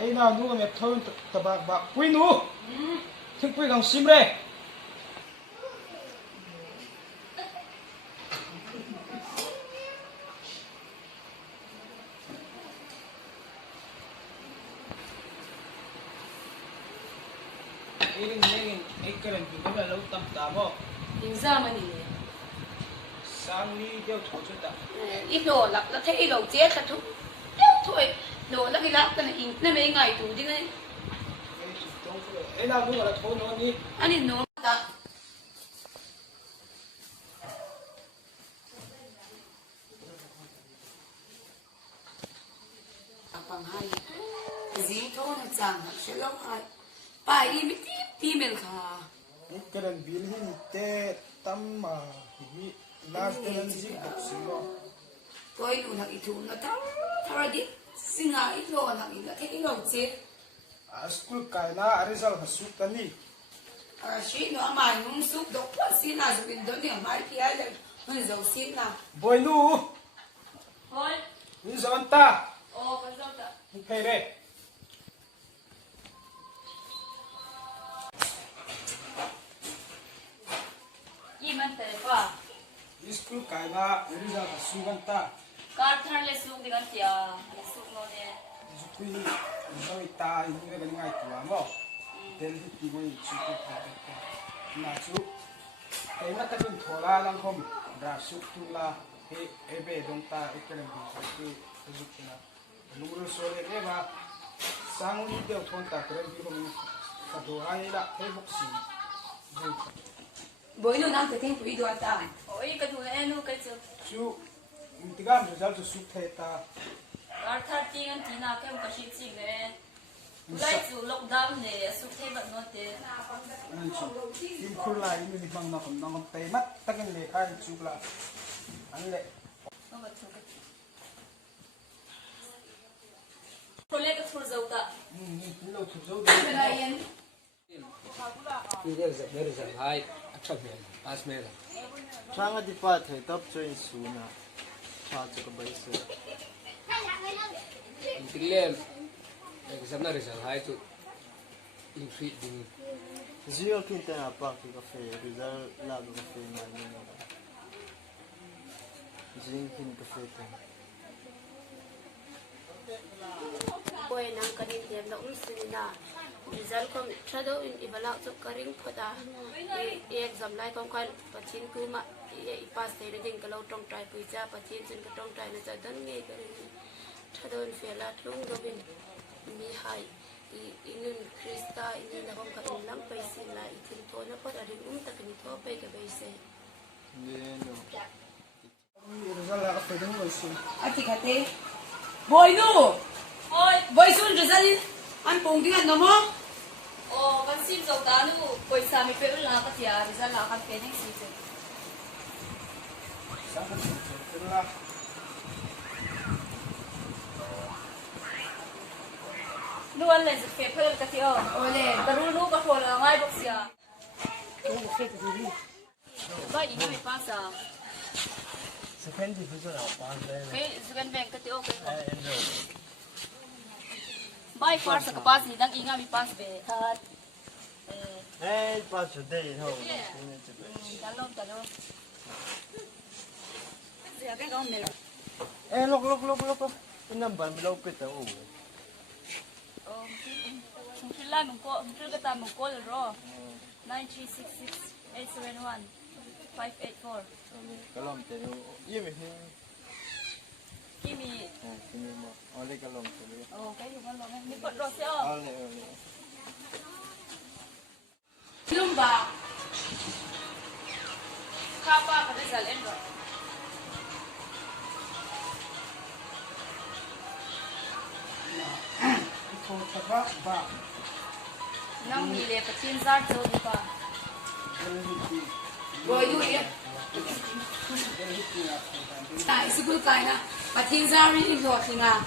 ấy nào nu mẹ thôi tập bạc bạc quý nu thích quý lòng sim đây ấy cái này cũng là lâu tầm tạm không nhìn ra mà nhìn sang đi đeo thổ cho ta ít đồ là thấy đồ chết thật thôi đeo thôi đồ là cái lắp cái này in nó mấy ngày tủ đi cái ấy nào nu là thổ nó đi anh nhìn nó ta bằng hai gì thôi là chẳng sẽ lâu hai bài đi mới tiếp mình khá cái này biến hình tệ tâm mà bị last tên gì cũng xí lo tôi luôn là ít thú nó thao đi sinh ra ít lo là ít là thấy ít lo chết school cái na result là sút tani chị nó mà nung súp độc quá xin là giúp mình đón điểm mai kia là hơi giàu xin là boy nu thôi ni zon ta con dâu ta hey đây gì mà thế quá school cái na result là sút gan ta car thar le sung dengan tia le sung nó nè kui noi ta ini cái ngai tua mo del hi ti moi chu ta na chu cái mà ta kun thola lang khom ra su tu la he ebe dong ta ekran bi ki zu na numero so le ba sang ni de thon ta kren bi ko ka do ai la he bok si bồi nó nằm từ thiên quỷ đoạt ta ôi cái thằng này nó cái chỗ chu intigam result chu su the ta car thar ti ngan ti na cái cái shit gì nè lại chủ lockdown nè sụp thế bận nó thế anh chu im khul la im ni bang na kom pe mat ta kan le khai chu la an le nó bật xuống cái thôi lấy cái thua dầu ta ni lo thu zo cái này yên Ini dari Shanghai, अच्छा मेल, पास mail. Changa di pa the top join suna. Cha cha ka bai se. Intilem, exam dari Shanghai tu, infit ding. Zio kin ta pa ki ka fe result la ka fe na ni na. Zing kin ka fe ta. Boy nang kanin tiam na suna. Result kom chado in ibala chu karing phota e exam lai kom kan pachin ku ma e pass thei ding kalo tong trai pui cha pachin chin ka tong trai na cha dan nge karing chado in fela tlung do bin mi hai inun krista in na kom ka lang pai sin la itin to na pot ading takni to pe ka bai se Ni no. result la ka fe dong lo si ati khate boy nu ôi boy sun result anh bùng tiếng Anh đúng không? Con sim dầu tá nu, quay xa mình phải là cái gì à? Ra là cái cái này gì chứ? sa ka chu la Nu anh lên dịch phép hơn cái gì à? Ôi lên, ta ru nu cái phone là ngay bốc xia. Vậy ý mình pass à? Second division of pa le. Cái second bank cái tiêu cái. Endo. By first cái pass thì đang ý ngay mình pass về thật. Pa chu dei ho. Ta luôn. Cái con này. Look. Inam ban below pit ta o. Chúng tôi làm một cái tạm một call rồi. 9366871584. Kalom te no. Ye me he. Kimi. Kini mo. Ole kalom te. Cái dùng ăn rồi. Mình bật rồi xe. Ole. Lumba. Kapa ka result end rồi. thô ta ba Nang mi le pachin zar zo di pa. del hi ti Boy du ye. del hi ti na Tại school kai na pachin zar ri lo thina.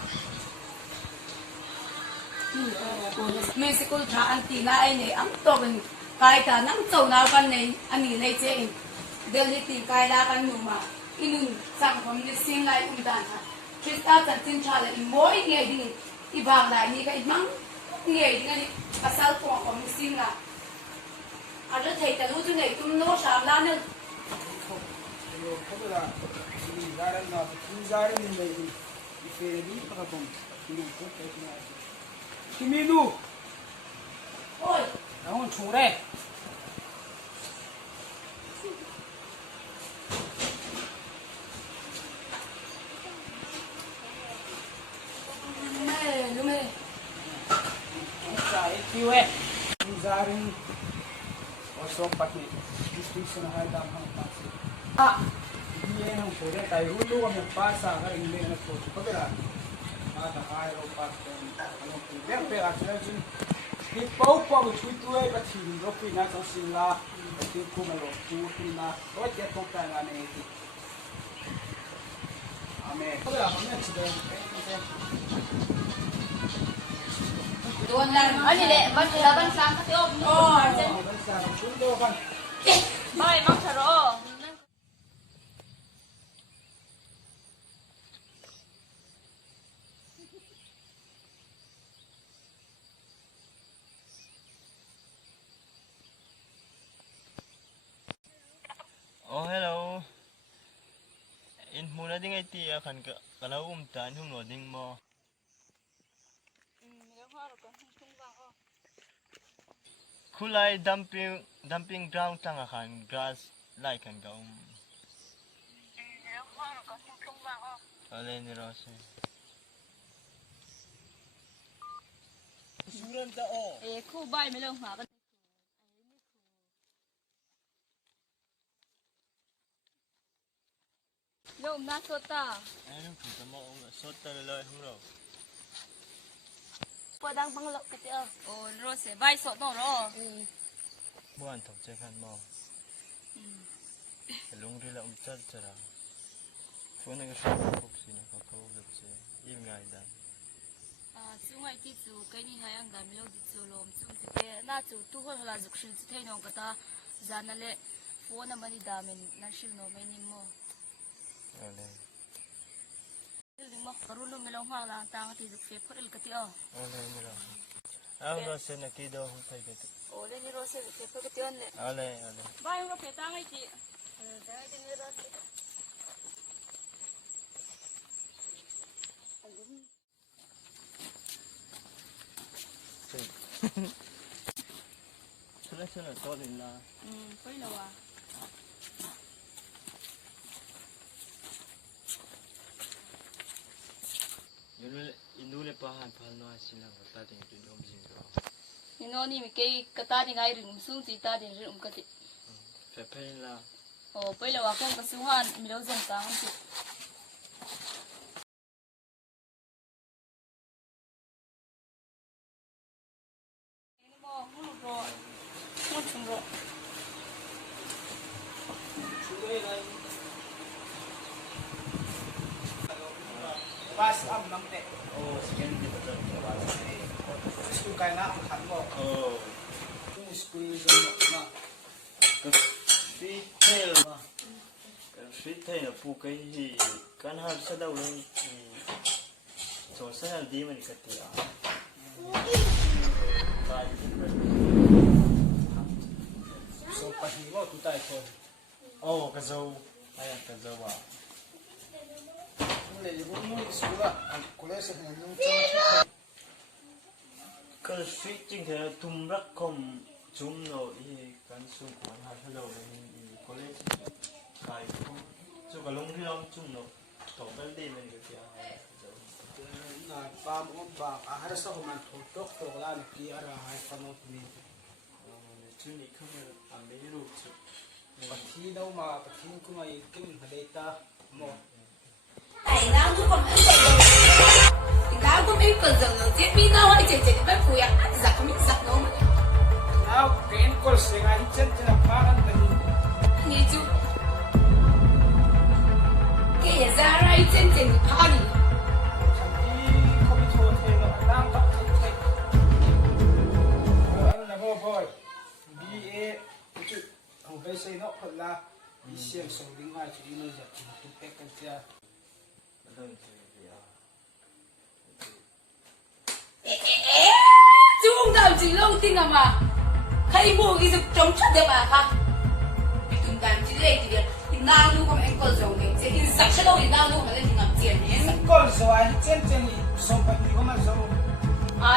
Mình school tha an ti na ai ne am to ben kai ta nang chau na kan nei ani nei che in. Del hi ti kai la kan nu ma. Inun sang khom ni sing lai um dan ha. Krista chan tin cha le moi nge ding ibang lại như cái mắng nghề như này asal của họ mình xin là anh đã thấy tại lúc chúng này chúng nó sắm lan nữa không là đi ra đây là đi ra đây mình đi về đi các con đi cũng cái này khi mình đi ôi nó không chủ đây đúng rồi Sai tiêu ấy đi ra đây ở số bắt này distribution hai đam hàng tám à ये हम छोड़े ताई रूलो हम पास आ गए इनमें ना छोड़ पकड़ा आ तो आए रो पास हम पे पे आचरण जिन ये पाउ पाउ छुई तो है बच्ची रोकी ना तो सिला बच्ची को मलो तू ना तो ये तो क्या गाने की हमें पकड़ा हमने छिड़े doon lang Ano le, laban sa ang katiyog mo. oh सुन दो अपन Hoy, magsaro. Oh, hello. In muna ding ay tiya kan ka kalau tan hung no ding mo. Kulay dumping ground tang kan grass like kan ka Ale ni Rose. Suran ta o. Khu bay mới lông hả? Lông na sota. Ano kita mo sot ta loy hung ro. Padang panglok kiti oh. Oh, Rose, bay sot no ro. Buan thok che kan mo. Lung ri la char chara. Phone nga sa kok sina ka ko lut che. Im ngai da. Chú ngay tí chú cái ní hai anh làm lâu thì chú lồm chú thì cái na chú tu hơn là dục sinh chú thấy nó cái ta gian là lệ phố nằm đi đàm mình na sinh nó mấy nín mò Ale. nín mò cái luôn mình long hoang lang tang thì dục phép phật cái tiêu Ale ni ro. Ang ro se na ki do hung thai ka. ô lên như rồi sẽ dục phép phật cái tiêu này Ale ale. bao nhiêu cái tang ấy chị tang ấy như rồi Sila to din na. phải là à Inule pa han phal no sila ka ta ding tu om jing ro. nín nó ní cái ta đi ngay rừng xuống chỉ ta đi rừng cái gì Fe pe la. ô phải là à không có xuống han mình đâu dòng tang chị पास अब नमते Oh, second di pa ta. School का ना हम खान को Oh. School ना Ka sweet tail ma. Ka sweet tail pu kai hi kan har sa daw lang. So sa di man ka ti a. Kai so pahiwo tu tai ko Oh, ka zo. Ayan ka zo ba. le yo no escuela al colegio en un chama Ka sweet jing the tum rak kom chum no i kan su kan har sa daw lang i college. Kai ko. So ka long ri long chum no. To kan di man ka ti a. na pa mo ba ahara sa man tok to la ni ki ara hai pano ni Chuni ka am be ru chu. pathi đâu mà pathi ku ngai kin hadaita mo ai nào cũng còn ít rồi nào cũng ít còn dần dần diễn biến nào hay chỉnh chỉnh với phụ ya giặc cũng giặc nó now ken kol se ngai chen chen pa kan ni như chú cái ra ra chỉnh chỉnh phá đi i ko bi cho the la dang ka the ano na go boy ba chu ông bé xây nó thật là đi xem sầu đứng ngoài chỉ nơi giật chỉ một cái căn xe chung tao chỉ lâu tin à mà hay mua cái dục chống chất được à ha bị tụi tàn chỉ lấy thì việc nào luôn không anh còn dùng cái in sạch sẽ đâu thì nào luôn mà lên thì ngập tiền nhé Col rồi chen chen som pa ni ko ma zo.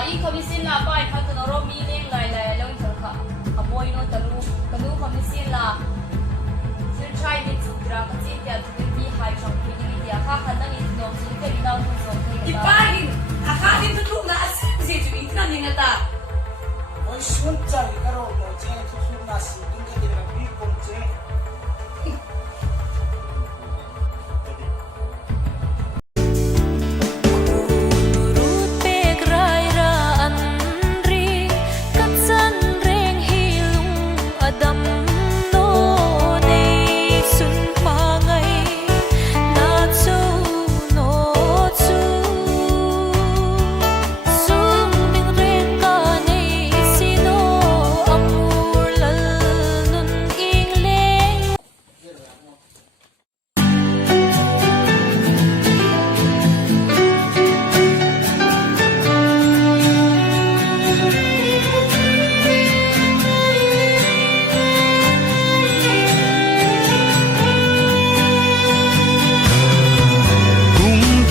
ý không xin là bài phát nó rồi mi lên lại lâu thật cả à boy nó tao lu cái lu không xin là xin try đi chụp ra cái gì thì tụi mình hai trong cái gì thì khác khả năng in nó chỉ cái nào cũng dùng cái bài khác thì tụi nó sẽ gì tụi mình làm như ta Oi sun cha ni ka ro mo chen thu su na si tung ke de bi kom che.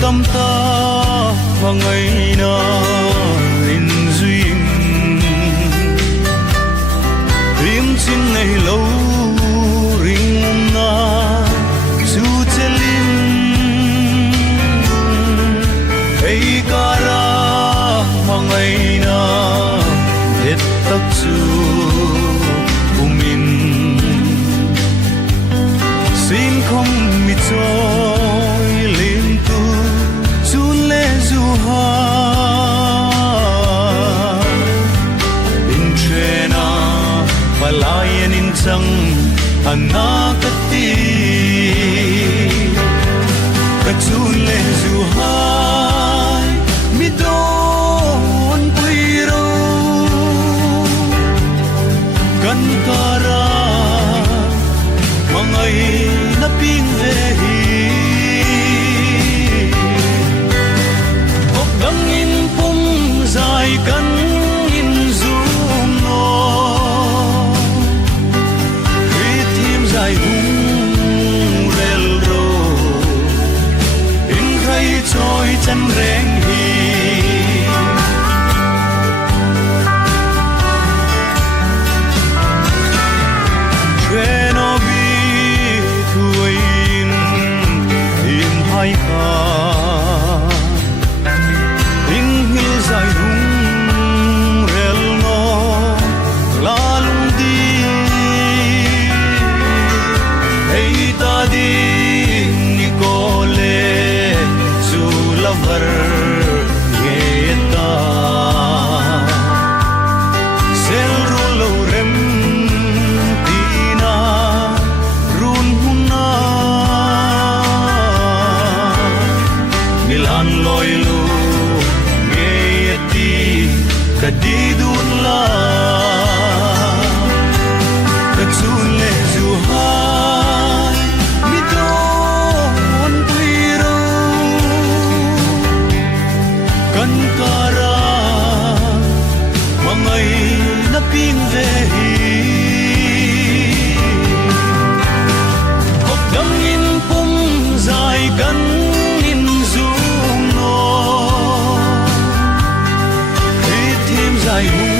tâm ta và ngày nào in duyên riêng xin ngày lâu riêng na su chelin ấy cả ra mà ngày nào hết tất su umin xin không mi cho Malayan insang anakati Katsunle zuhay midon puiro Kantara mangay naping vehi Okdangin pum zay kan chân rèn hi chuyện nó bi thui im hai ca in hil dài hung rel no la lung đi hey ta đi Nicole lover ngeta sel rolo rem tina run huna milan loilu ngeti kadidun la katsun le zuhai midon puiro Kara mangay naping vehi Okdangin pum zay kan in zoom no Hitim zay